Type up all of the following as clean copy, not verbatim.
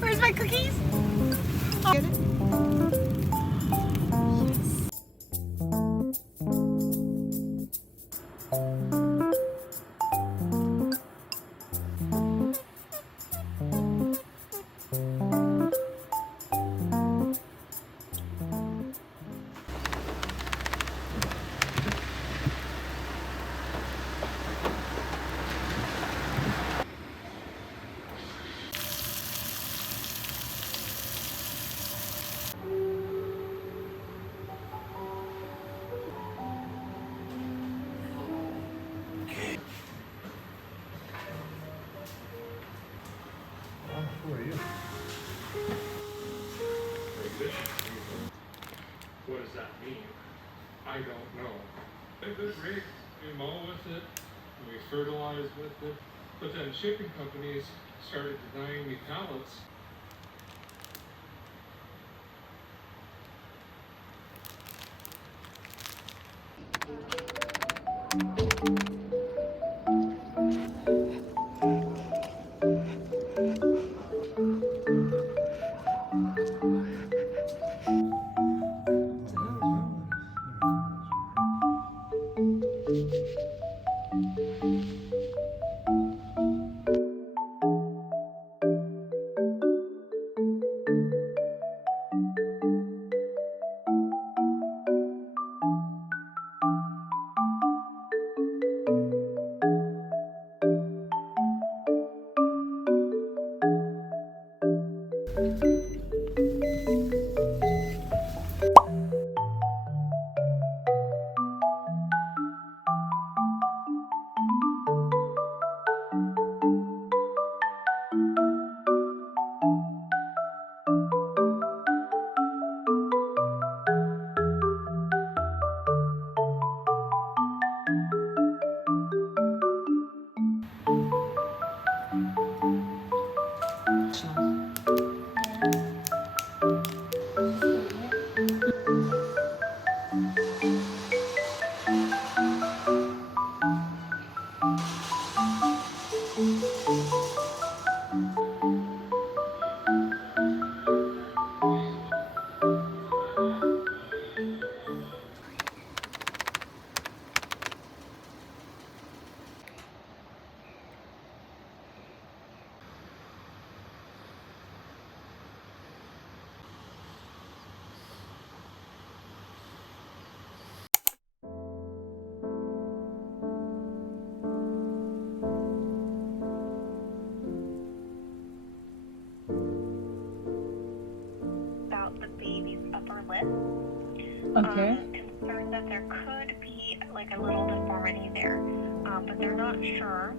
Where's my cookies? Get it? Who are you? What does that mean? I don't know. A good rate, we mow with it, we fertilize with it, but then shipping companies started denying me pallets. About the baby's upper lip. Okay. Concerned that there could be like a little deformity there, but they're not sure.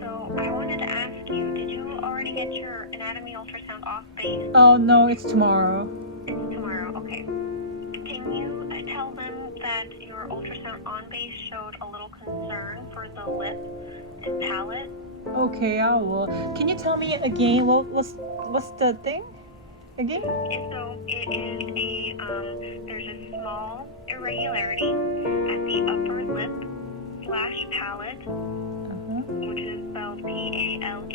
So I wanted to ask you, did you already get your anatomy ultrasound off base? Oh no, it's tomorrow. It's tomorrow, okay. Can you tell them that your ultrasound on base showed a little concern for the lip and palate? Okay, I will. Can you tell me again what's the thing again? And so it is there's a small irregularity at the upper lip / palate, which is spelled Palate,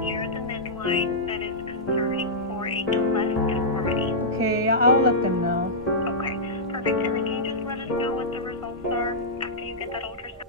near the midline, that is concerning for a cleft deformity. Okay, I'll let them know. Okay, perfect. And then can you just let us know what the results are after you get that ultrasound?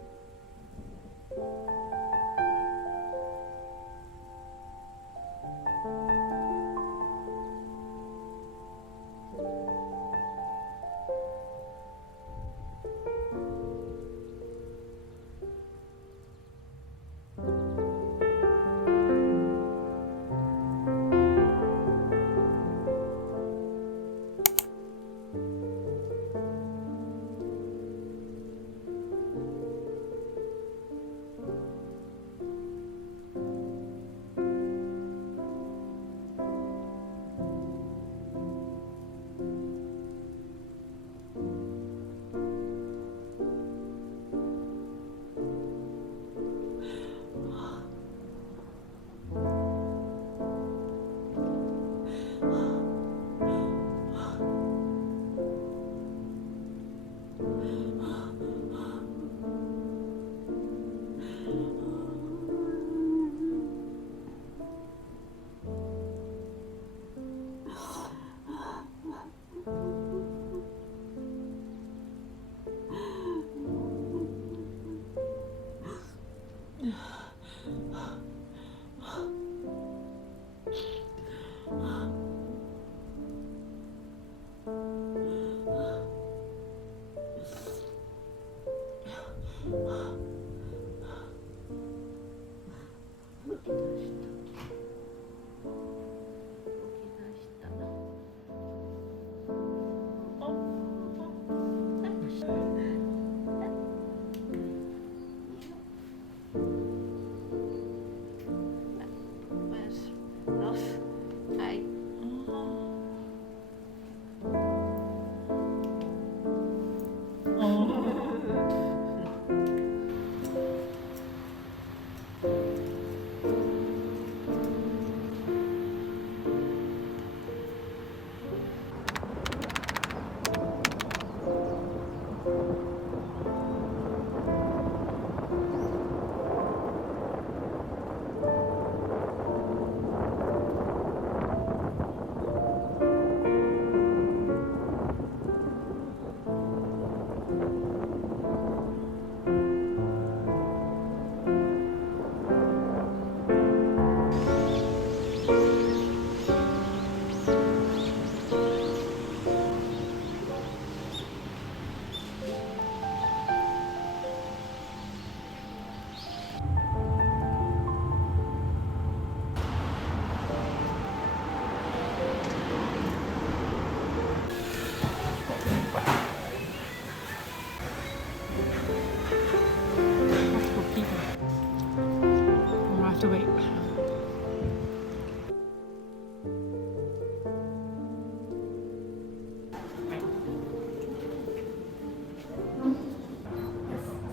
We'll have to wait.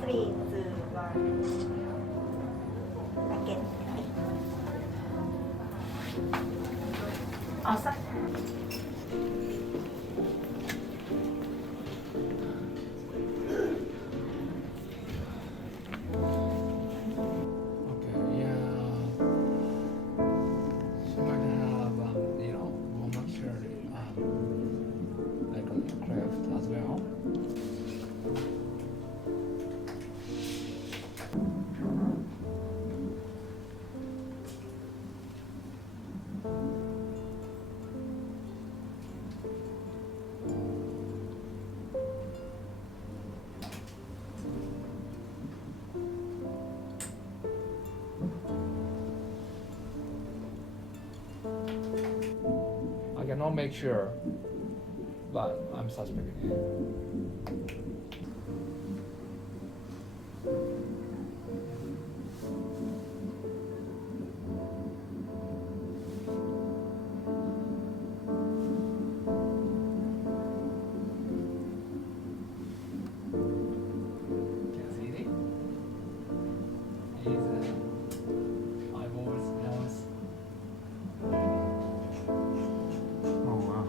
Three, two, one. Again. Awesome. Okay, yeah. She might have, woman shirt, like a craft as well. I cannot make sure, but I'm suspecting. Can you see it? His eyeballs, nose. Oh wow.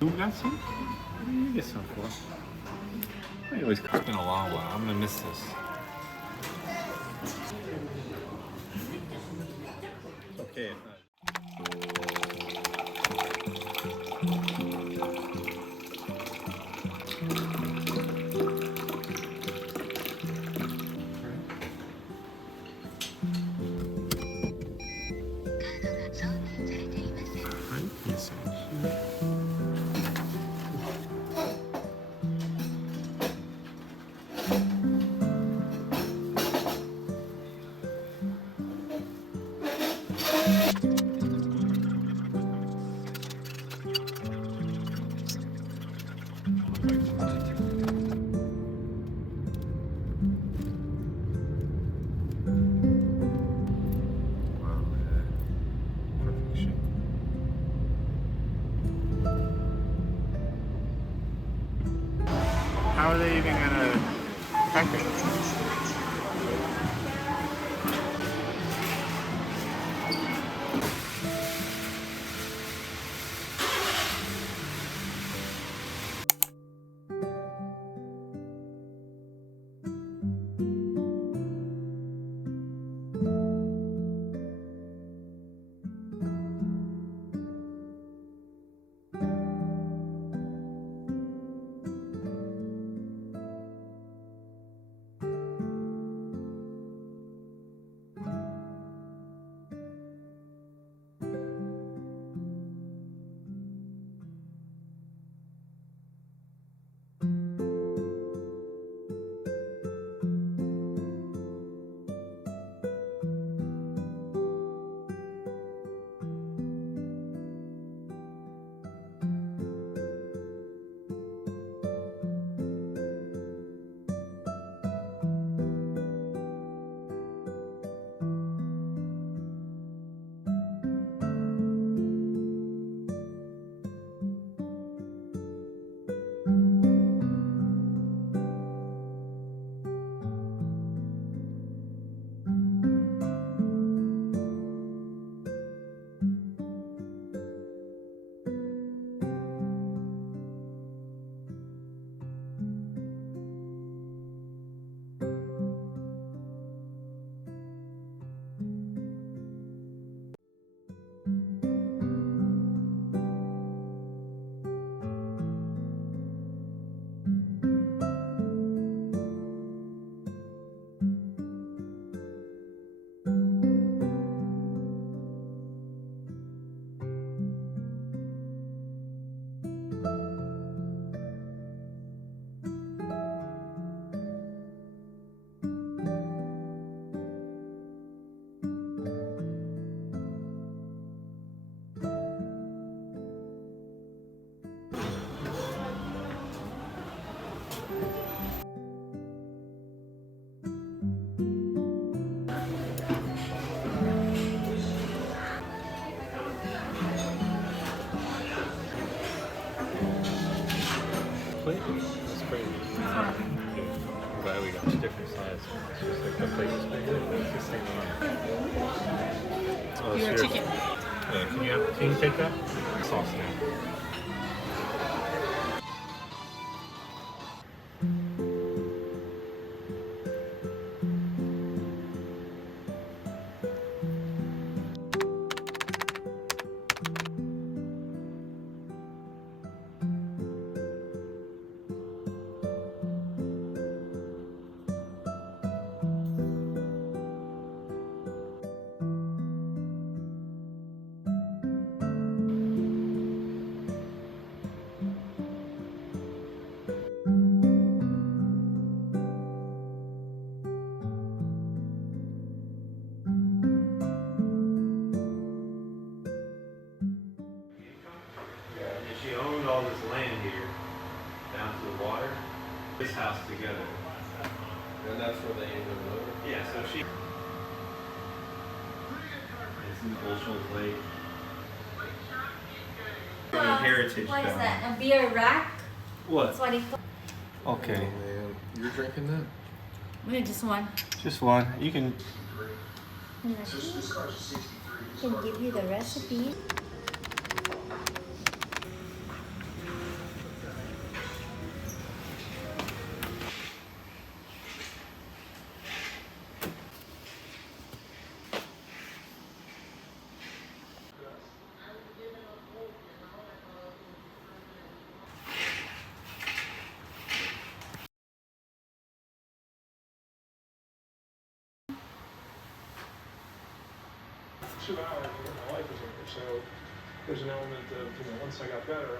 Bugatti? What do you get some for? I always it's been a long while. I'm gonna miss this. It's okay. Yes, wow, perfect shape. How are they even gonna pack it? Plate? That's crazy. I'm glad we got different size. It's just like the plate is bigger, but it's the same one. Oh, Your so chicken. Yeah, can you take that? Sauce now. And she owned all this land here, down to the water, this house together. And that's where they ended up. Yeah, so she. This is Old Shoals Lake. heritage. What is that? A beer rack? What? That's what it Okay. Man, you're drinking that? We need just one. Just one. You can. Can give you the recipe. $2 to get my life is over. So there's an element of, once I got better,